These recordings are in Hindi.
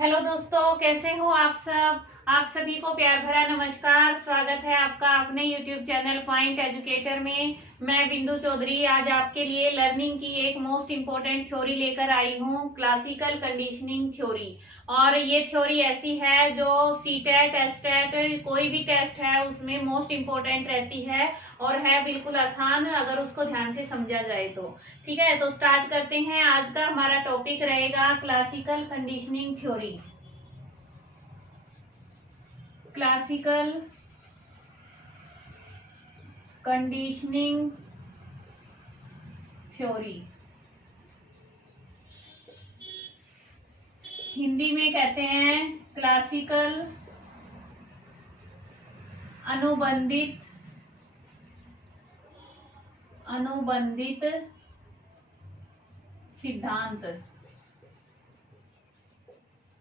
हेलो दोस्तों, कैसे हो आप सब। आप सभी को प्यार भरा नमस्कार। स्वागत है आपका अपने यूट्यूब चैनल पॉइंट एजुकेटर में। मैं बिंदु चौधरी आज आपके लिए लर्निंग की एक मोस्ट इम्पोर्टेंट थ्योरी लेकर आई हूँ, क्लासिकल कंडीशनिंग थ्योरी। और ये थ्योरी ऐसी है जो सीटेट एचटेट कोई भी टेस्ट है उसमें मोस्ट इम्पोर्टेंट रहती है और है बिल्कुल आसान अगर उसको ध्यान से समझा जाए तो। ठीक है, तो स्टार्ट करते हैं। आज का हमारा टॉपिक रहेगा classical conditioning theory. Classical conditioning theory Hindi में कहते हैं क्लासिकल अनुबंधित सिद्धांत।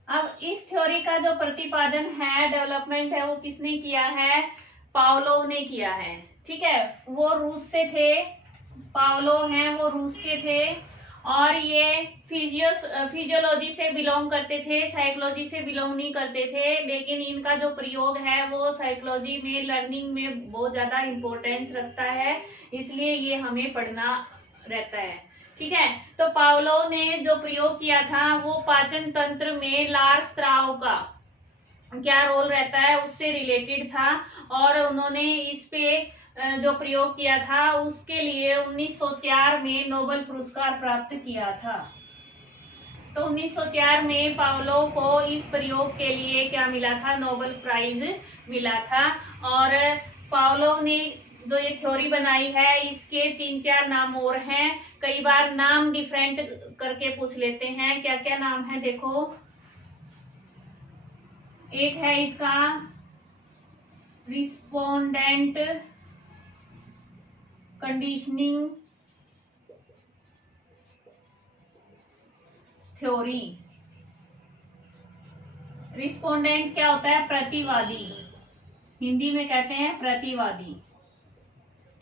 अब इस थ्योरी का जो प्रतिपादन है, डेवलपमेंट है, वो किसने किया है? पावलोव ने किया है। ठीक है, वो रूस से थे। पावलोव हैं, वो रूस के थे और ये फिजियोलॉजी से बिलोंग करते थे, साइकोलॉजी से बिलोंग नहीं करते थे। लेकिन इनका जो प्रयोग है वो साइकोलॉजी में, लर्निंग में बहुत ज्यादा इंपॉर्टेंस रखता है, इसलिए ये हमें पढ़ना रहता है। ठीक है, तो पावलोव ने जो प्रयोग किया था वो पाचन तंत्र में लार स्राव का क्या रोल रहता है उससे रिलेटेड था। और उन्होंने इस पे जो प्रयोग किया था उसके लिए 1904 में नोबेल पुरस्कार प्राप्त किया था। तो 1904 में पावलोव को इस प्रयोग के लिए क्या मिला था? नोबेल प्राइज मिला था। और पावलोव ने जो ये थ्योरी बनाई है इसके 3-4 नाम और हैं। कई बार नाम डिफरेंट करके पूछ लेते हैं। क्या क्या नाम है देखो। एक है इसका रिस्पोंडेंट कंडीशनिंग थ्योरी। रिस्पोंडेंट क्या होता है? प्रतिवादी। हिंदी में कहते हैं प्रतिवादी।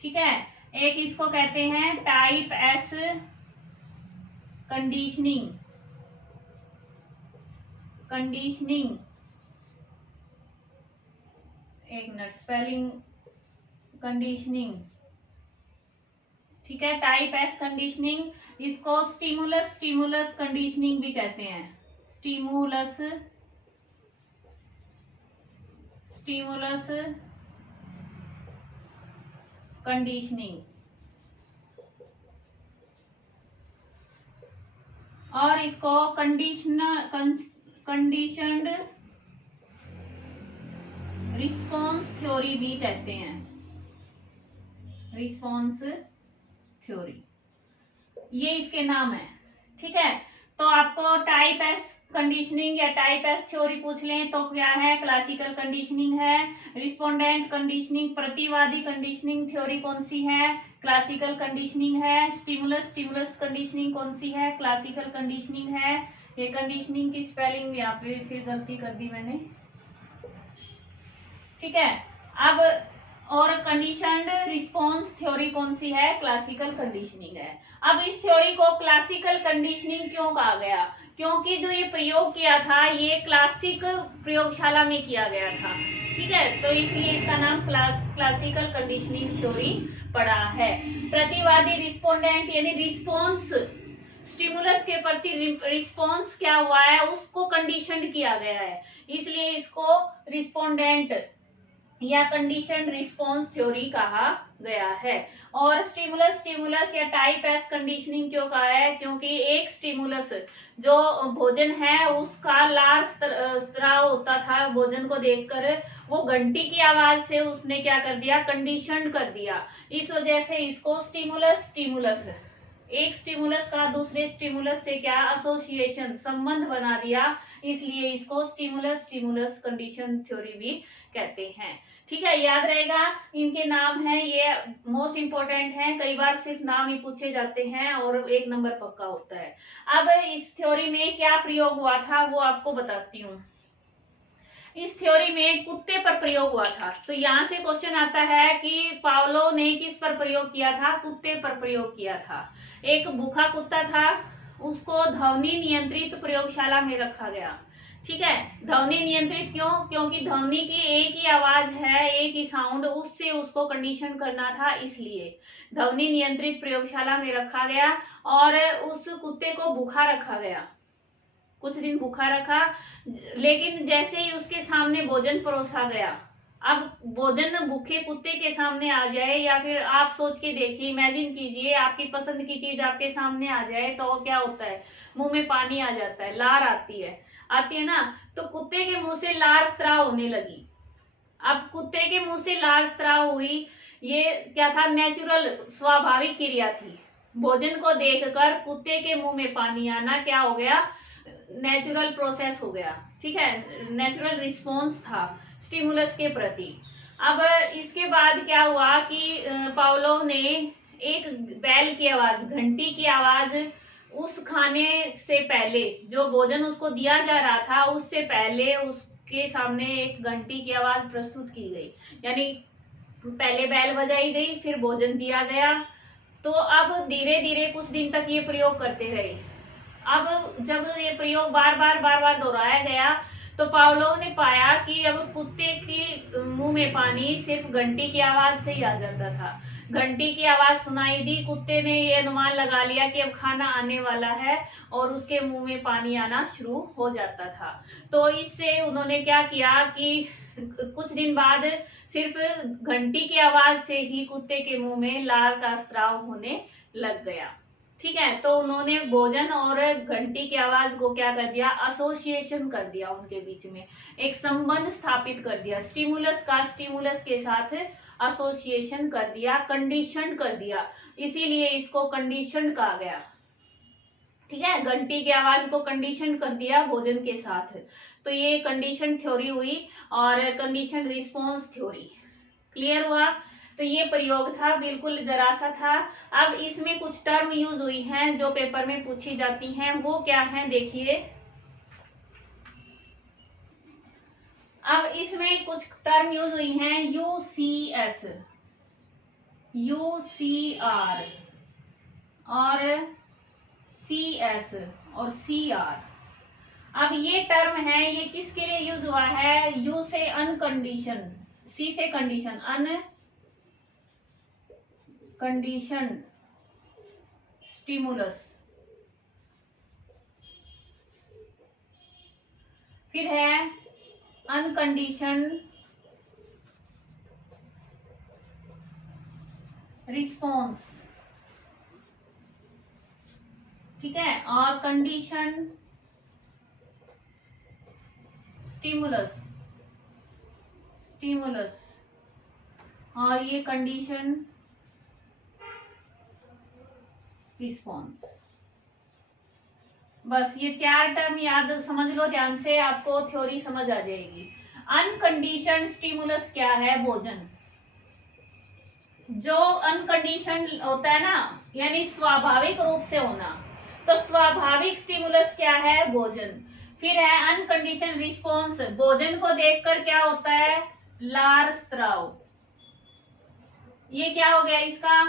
ठीक है, एक इसको कहते हैं टाइप एस कंडीशनिंग एक मिनट, स्पेलिंग कंडीशनिंग। ठीक है, टाइप एस कंडीशनिंग। इसको स्टिमुलस कंडीशनिंग भी कहते हैं। Stimulus conditioning. और इसको कंडीशनड रिस्पॉन्स थ्योरी भी कहते हैं। रिस्पॉन्स थ्योरी, ये इसके नाम है। ठीक है, तो आपको टाइप एस कंडीशनिंग या टाइप एस थ्योरी पूछ लें तो क्या है? क्लासिकल कंडीशनिंग है। रिस्पोंडेंट कंडीशनिंग, प्रतिवादी कंडीशनिंग थ्योरी कौन सी है? क्लासिकल कंडीशनिंग है। स्टिमुलस कंडीशनिंग कौन सी है? क्लासिकल कंडीशनिंग है। ये कंडीशनिंग की स्पेलिंग यहाँ पे फिर गलती कर दी मैंने। ठीक है, अब और कंडीशनड रिस्पॉन्स थ्योरी कौन सी है? क्लासिकल कंडीशनिंग है। अब इस थ्योरी को क्लासिकल कंडीशनिंग क्यों कहा गया? क्योंकि जो ये प्रयोग किया था ये क्लासिक प्रयोगशाला में किया गया था। ठीक है, तो इसलिए इसका नाम क्लासिकल कंडीशनिंग थ्योरी पड़ा है। प्रतिवादी रिस्पोंडेंट यानी रिस्पॉन्स, स्टिमुलस के प्रति रिस्पॉन्स क्या हुआ है उसको कंडीशनड किया गया है, इसलिए इसको रिस्पोंडेंट या कंडीशन रिस्पॉन्स थ्योरी कहा गया है। और स्टिमुलस या टाइप एस कंडीशनिंग क्यों कहा है? क्योंकि एक स्टिमुलस जो भोजन है उसका लार स्राव होता था भोजन को देखकर, वो घंटी की आवाज से उसने क्या कर दिया? कंडीशन कर दिया। इस वजह से इसको स्टिमुलस एक स्टिमुलस का दूसरे स्टिमुलस से क्या एसोसिएशन, संबंध बना दिया, इसलिए इसको स्टिमुलस कंडीशन थ्योरी भी कहते हैं। ठीक है, याद रहेगा इनके नाम हैं, ये मोस्ट इंपोर्टेंट हैं। कई बार सिर्फ नाम ही पूछे जाते हैं और 1 नंबर पक्का होता है। अब इस थ्योरी में क्या प्रयोग हुआ था वो आपको बताती हूँ। इस थ्योरी में कुत्ते पर प्रयोग हुआ था। तो यहाँ से क्वेश्चन आता है कि पावलोव ने किस पर प्रयोग किया था? कुत्ते पर प्रयोग किया था। एक भूखा कुत्ता था, उसको ध्वनि नियंत्रित प्रयोगशाला में रखा गया। ठीक है। ध्वनि नियंत्रित क्यों? क्योंकि ध्वनि की एक ही आवाज है, एक ही साउंड, उससे उसको कंडीशन करना था, इसलिए ध्वनि नियंत्रित प्रयोगशाला में रखा गया और उस कुत्ते को भूखा रखा गया, कुछ दिन भूखा रखा। लेकिन जैसे ही उसके सामने भोजन परोसा गया, अब भोजन भूखे कुत्ते के सामने आ जाए, या फिर आप सोच के देखिए, इमेजिन कीजिए आपकी पसंद की चीज आपके सामने आ जाए तो क्या होता है, मुंह में पानी आ जाता है, लार आती है ना। तो कुत्ते के मुंह से लार स्त्राव होने लगी। अब कुत्ते के मुंह से लार स्त्राव हुई, ये क्या था, नेचुरल स्वाभाविक क्रिया थी। भोजन को देखकर कुत्ते के मुंह में पानी आना क्या हो गया, नेचुरल प्रोसेस हो गया, ठीक है, नेचुरल रिस्पॉन्स था स्टिमुलस के प्रति। अब इसके बाद क्या हुआ कि पावलोव ने एक बैल की आवाज, घंटी की आवाज, उस खाने से पहले, जो भोजन उसको दिया जा रहा था उससे पहले उसके सामने एक घंटी की आवाज प्रस्तुत की गई, यानी पहले बैल बजाई गई, फिर भोजन दिया गया। तो अब धीरे धीरे कुछ दिन तक ये प्रयोग करते रहे। अब जब ये प्रयोग बार बार दोहराया गया तो पावलोव ने पाया कि अब कुत्ते के मुंह में पानी सिर्फ घंटी की आवाज से ही आ जाता था। घंटी की आवाज सुनाई दी, कुत्ते ने ये अनुमान लगा लिया कि अब खाना आने वाला है और उसके मुंह में पानी आना शुरू हो जाता था। तो इससे उन्होंने क्या किया कि कुछ दिन बाद सिर्फ घंटी की आवाज से ही कुत्ते के मुंह में लार का स्त्राव होने लग गया, ठीक है। तो उन्होंने भोजन और घंटी की आवाज को क्या कर दिया, एसोसिएशन कर दिया, उनके बीच में एक संबंध स्थापित कर दिया, स्टिमुलस का स्टिमुलस के साथ एसोसिएशन कर दिया, कंडीशन कर दिया, इसीलिए इसको कंडीशन कहा गया, ठीक है। घंटी की आवाज को कंडीशन कर दिया भोजन के साथ, तो ये कंडीशन थ्योरी हुई और कंडीशन रिस्पॉन्स थ्योरी। क्लियर हुआ? तो ये प्रयोग था, बिल्कुल जरा सा था। अब इसमें कुछ टर्म यूज हुई हैं जो पेपर में पूछी जाती हैं, वो क्या है देखिए। अब इसमें कुछ टर्म यूज हुई हैं, यूसीएस, यूसीआर और सीएस और सीआर। अब ये टर्म है, ये किसके लिए यूज हुआ है, यू से अनकंडीशन, सी से कंडीशन, अनकंडीशन स्टिमुलस, फिर है अनकंडीशन रिस्पॉन्स, ठीक है, और कंडीशन स्टिमुलस, स्टिमुलस, और ये कंडीशन रिस्पॉन्स। बस ये चार टर्म याद समझ लो ध्यान से, आपको थ्योरी समझ आ जाएगी। अनकंडीशन स्टिमुलस क्या है, भोजन। जो अनकंडीशन होता है ना, यानी स्वाभाविक रूप से होना, तो स्वाभाविक स्टिमुलस क्या है, भोजन। फिर है अनकंडीशन रिस्पॉन्स, भोजन को देखकर क्या होता है, लार स्त्राव, ये क्या हो गया, इसका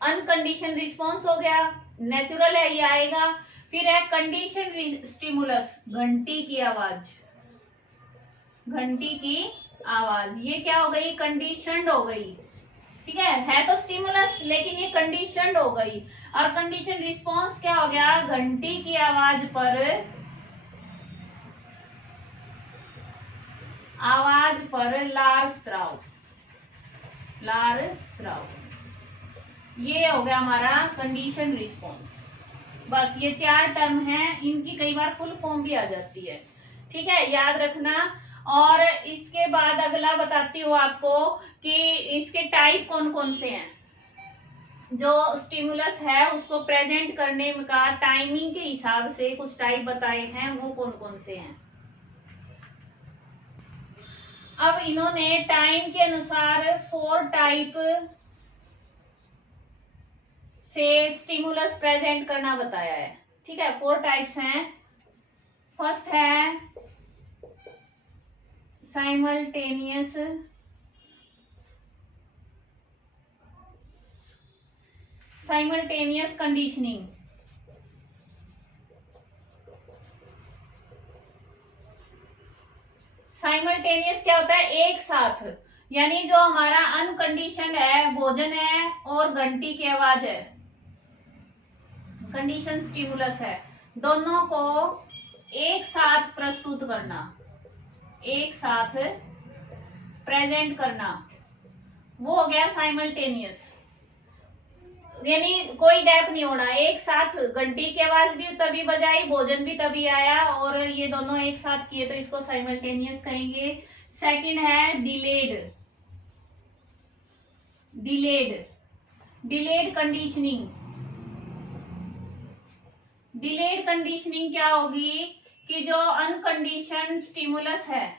अनकंडीशन रिस्पॉन्स हो गया, नेचुरल है, ये आएगा। फिर है कंडीशन स्टिमुलस, घंटी की आवाज, घंटी की आवाज, ये क्या हो गई, कंडीशनड हो गई, ठीक है तो स्टिमुलस लेकिन ये कंडीशनड हो गई। और कंडीशन रिस्पॉन्स क्या हो गया, घंटी की आवाज पर, लार स्त्राव, लार स्त्राव, ये हो गया हमारा कंडीशन रिस्पॉन्स। बस ये चार टर्म हैं, इनकी कई बार फुल फॉर्म भी आ जाती है, ठीक है, याद रखना। और इसके बाद अगला बताती हूँ आपको कि इसके टाइप कौन कौन से हैं। जो स्टिमुलस है उसको प्रेजेंट करने का टाइमिंग के हिसाब से कुछ टाइप बताए हैं, वो कौन कौन से हैं। अब इन्होंने टाइम के अनुसार 4 टाइप से स्टिमुलस प्रेजेंट करना बताया है, ठीक है, 4 टाइप्स हैं। फर्स्ट है साइमल्टेनियस, साइमल्टेनियस कंडीशनिंग, साइमल्टेनियस क्या होता है, एक साथ, यानी जो हमारा अनकंडीशन है भोजन है और घंटी की आवाज है, कंडीशन स्टिमुलस है, दोनों को एक साथ प्रस्तुत करना, एक साथ प्रेजेंट करना, वो हो गया साइमल्टेनियस। यानी कोई गैप नहीं होना, एक साथ घंटी की आवाज भी तभी बजाई, भोजन भी तभी आया, और ये दोनों एक साथ किए, तो इसको साइमल्टेनियस कहेंगे। सेकंड है delayed. Delayed conditioning. Delayed conditioning क्या होगी कि जो अनकंडीशन स्टिमुलस है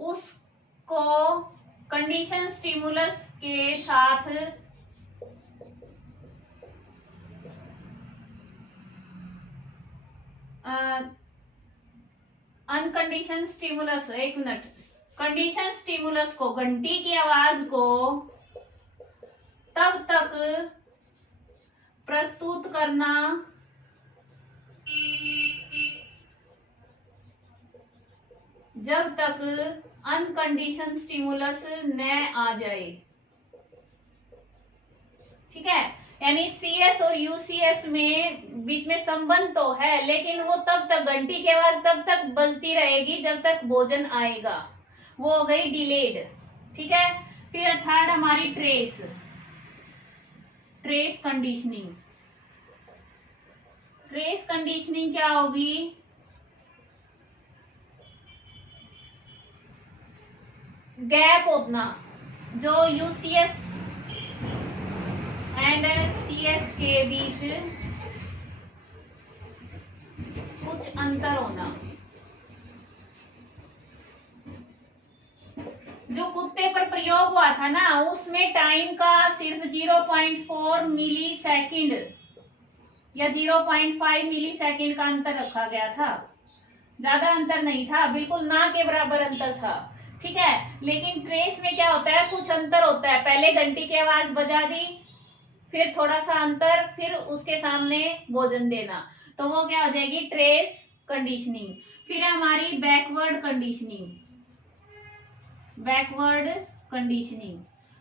उसको कंडीशन स्टिमुलस के साथ अनकंडीशन स्टिमुलस, एक मिनट, कंडीशन स्टिमुलस को, घंटी की आवाज को तब तक प्रस्तुत करना जब तक अनकंडीशन स्टिमुलस न आ जाए। ठीक है, यानी सीएस और यूसीएस में बीच में संबंध तो है, लेकिन वो तब तक, घंटी की आवाज तब तक बजती रहेगी जब तक भोजन आएगा, वो हो गई डिलेड। ठीक है, फिर थर्ड हमारी ट्रेस कंडीशनिंग। ट्रेस कंडीशनिंग क्या होगी, गैप होना, जो यूसीएस एंड सीएस के बीच कुछ अंतर होना। जो कुत्ते पर प्रयोग हुआ था ना, उसमें टाइम का सिर्फ 0.4 मिली सेकेंड या 0.5 मिली सेकेंड का अंतर रखा गया था, ज्यादा अंतर नहीं था, बिल्कुल ना के बराबर अंतर था। ठीक है, लेकिन ट्रेस में क्या होता है, कुछ अंतर होता है, पहले घंटी की आवाज बजा दी, फिर थोड़ा सा अंतर, फिर उसके सामने भोजन देना, तो वो क्या हो जाएगी, ट्रेस कंडीशनिंग। फिर हमारी बैकवर्ड कंडीशनिंग,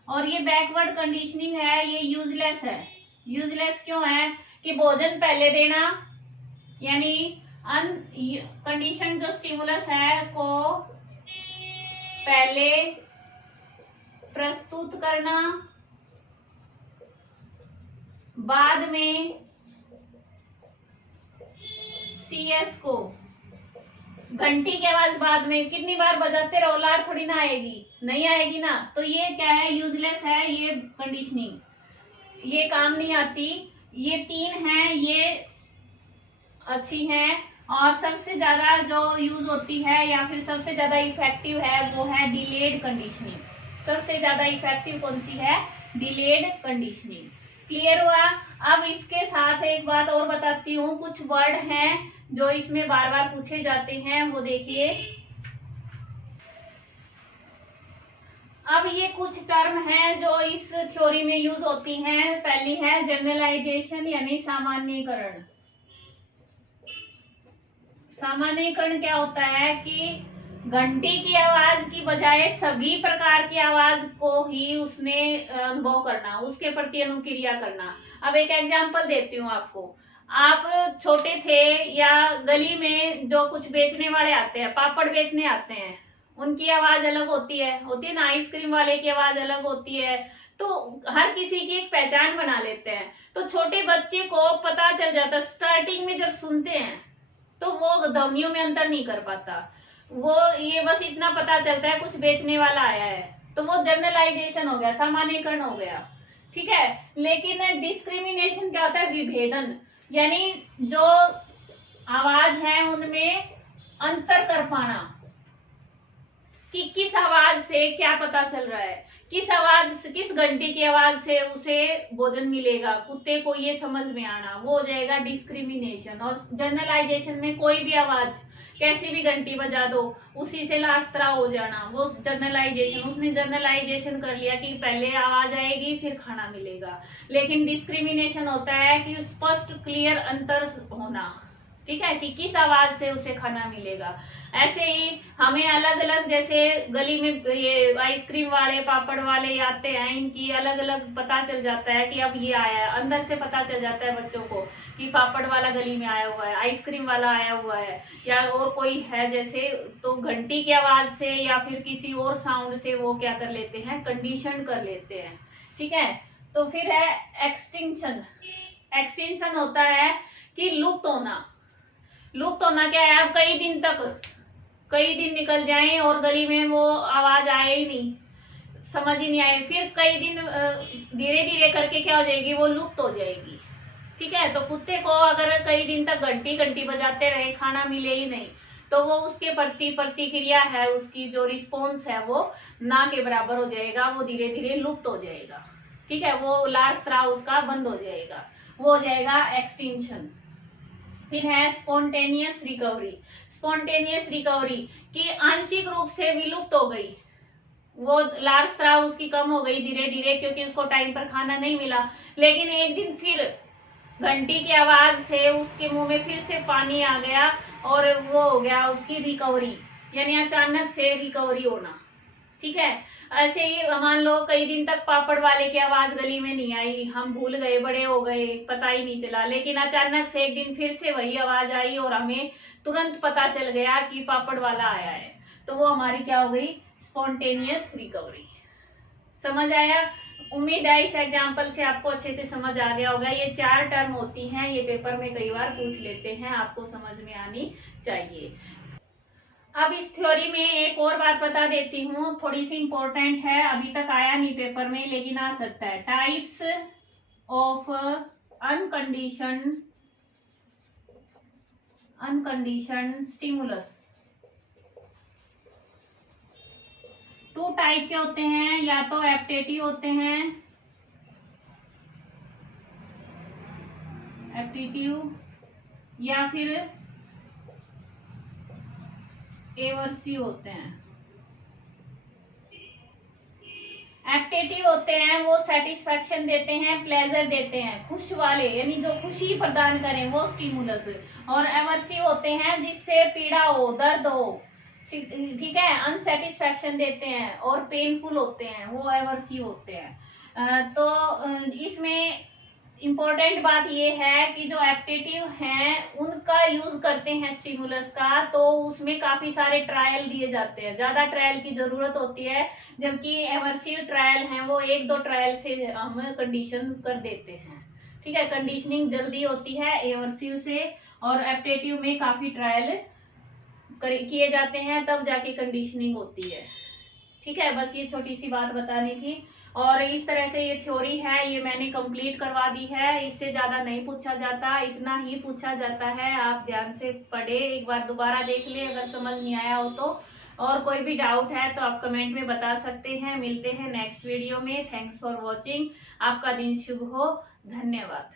और ये बैकवर्ड कंडीशनिंग है, ये यूजलेस है। यूजलेस क्यों है कि भोजन पहले देना, यानी कंडीशन जो स्टिमुलस है को पहले प्रस्तुत करना, बाद में सीएस को, घंटी की आवाज बाद में, कितनी बार बजाते रहो, लार थोड़ी ना आएगी, नहीं आएगी ना, तो ये क्या है, यूजलेस है ये कंडीशनिंग, ये काम नहीं आती। ये तीन हैं, ये अच्छी हैं, और सबसे ज्यादा जो यूज होती है या फिर सबसे ज्यादा इफेक्टिव है वो है डिलेड कंडीशनिंग। सबसे ज्यादा इफेक्टिव कौन सी है, डिलेड कंडीशनिंग। क्लियर हुआ। अब इसके साथ एक बात और बताती हूँ, कुछ वर्ड हैं जो इसमें बार बार पूछे जाते हैं, वो देखिए। अब ये कुछ टर्म हैं जो इस थ्योरी में यूज होती हैं। पहली है जनरलाइजेशन, यानी सामान्यीकरण। सामान्यीकरण क्या होता है कि घंटी की आवाज की बजाय सभी प्रकार की आवाज को ही उसने अनुभव करना, उसके प्रति अनुक्रिया करना। अब एक एग्जांपल देती हूँ आपको। आप छोटे थे या गली में जो कुछ बेचने वाले आते हैं, पापड़ बेचने आते हैं, उनकी आवाज अलग होती है ना, आइसक्रीम वाले की आवाज अलग होती है, तो हर किसी की एक पहचान बना लेते हैं। तो छोटे बच्चे को पता चल जाता, स्टार्टिंग में जब सुनते हैं तो वो ध्वनियों में अंतर नहीं कर पाता, वो ये बस इतना पता चलता है कुछ बेचने वाला आया है, तो वो जनरलाइजेशन हो गया, सामान्यीकरण हो गया। ठीक है, लेकिन डिस्क्रिमिनेशन क्या होता है, विभेदन, यानी जो आवाज है उनमें अंतर कर पाना कि किस आवाज से क्या पता चल रहा है, किस घंटी की आवाज से उसे भोजन मिलेगा, कुत्ते को ये समझ में आना, वो हो जाएगा डिस्क्रिमिनेशन। और जनरलाइजेशन में कोई भी आवाज, कैसी भी घंटी बजा दो, उसी से लास्त्रा हो जाना, वो जनरलाइजेशन, उसने जनरलाइजेशन कर लिया कि पहले आवाज आएगी फिर खाना मिलेगा। लेकिन डिस्क्रिमिनेशन होता है कि स्पष्ट क्लियर अंतर होना ठीक है, कि किस आवाज से उसे खाना मिलेगा। ऐसे ही हमें अलग अलग, जैसे गली में ये आइसक्रीम वाले पापड़ वाले आते हैं, इनकी अलग अलग पता चल जाता है कि अब ये आया है, अंदर से पता चल जाता है बच्चों को कि पापड़ वाला गली में आया हुआ है, आइसक्रीम वाला आया हुआ है, या और कोई है जैसे, तो घंटी की आवाज से या फिर किसी और साउंड से वो क्या कर लेते हैं, कंडीशन कर लेते हैं। ठीक है, तो फिर है एक्सटिंक्शन। एक्सटिंक्शन होता है कि लुप्त होना। लुप्त होना क्या है, अब कई दिन निकल जाएं और गली में वो आवाज आए ही नहीं, समझ ही नहीं आए, फिर कई दिन धीरे धीरे करके क्या हो जाएगी, वो लुप्त हो जाएगी। ठीक है, तो कुत्ते को अगर कई दिन तक घंटी घंटी बजाते रहे, खाना मिले ही नहीं, तो वो उसके प्रति प्रतिक्रिया है, उसकी जो रिस्पॉन्स है वो ना के बराबर हो जाएगा, वो धीरे धीरे लुप्त हो जाएगा। ठीक है, वो लार स्राव उसका बंद हो जाएगा, वो हो जाएगा एक्सटिंक्शन। फिर है स्पॉन्टेनियस रिकवरी। स्पॉन्टेनियस रिकवरी की आंशिक रूप से विलुप्त हो गई, वो लार स्राव उसकी कम हो गई धीरे धीरे, क्योंकि उसको टाइम पर खाना नहीं मिला, लेकिन एक दिन फिर घंटी की आवाज से उसके मुंह में फिर से पानी आ गया और वो हो गया उसकी रिकवरी, यानी अचानक से रिकवरी होना। ठीक है, ऐसे ही मान लो कई दिन तक पापड़ वाले की आवाज गली में नहीं आई, हम भूल गए, बड़े हो गए, पता ही नहीं चला, लेकिन अचानक से एक दिन फिर से वही आवाज आई और हमें तुरंत पता चल गया कि पापड़ वाला आया है, तो वो हमारी क्या हो गई, स्पॉन्टेनियस रिकवरी। समझ आया? उम्मीद है इस एग्जाम्पल से आपको अच्छे से समझ आ गया होगा। ये 4 टर्म होती हैं, ये पेपर में कई बार पूछ लेते हैं, आपको समझ में आनी चाहिए। अब इस थ्योरी में एक और बात बता देती हूँ, थोड़ी सी इंपॉर्टेंट है, अभी तक आया नहीं पेपर में लेकिन आ सकता है। Types of unconditioned stimulus. 2 type के होते हैं, या तो एप्टेटिव होते हैं, एप्टिट्यूड, या फिर एवर्सिव होते हैं। एप्टेटिव होते हैं, वो सेटिस्फेक्शन देते हैं, प्लेजर देते हैं, खुश वाले, यानी जो खुशी प्रदान करें वो स्टिमुलस। और एवर्सिव होते हैं जिससे पीड़ा हो, दर्द हो, ठीक है, अनसेटिस्फेक्शन देते हैं और पेनफुल होते हैं, वो एवर्सिव होते हैं। तो इसमें इम्पोर्टेंट बात ये है कि जो एप्टेटिव हैं उनका यूज करते हैं स्टिमुलस का, तो उसमें काफी सारे ट्रायल दिए जाते हैं, ज्यादा ट्रायल की जरूरत होती है, जबकि एवर्सिव ट्रायल हैं वो 1-2 ट्रायल से हम कंडीशन कर देते हैं। ठीक है, कंडीशनिंग जल्दी होती है एवर्सिव से, और एप्टेटिव में काफी ट्रायल किए जाते हैं, तब जाके कंडीशनिंग होती है। ठीक है, बस ये छोटी सी बात बतानी थी। और इस तरह से ये थ्योरी है, ये मैंने कंप्लीट करवा दी है, इससे ज्यादा नहीं पूछा जाता, इतना ही पूछा जाता है। आप ध्यान से पढ़े, एक बार दोबारा देख ले अगर समझ नहीं आया हो तो, और कोई भी डाउट है तो आप कमेंट में बता सकते हैं। मिलते हैं नेक्स्ट वीडियो में। Thanks for watching. आपका दिन शुभ हो। धन्यवाद।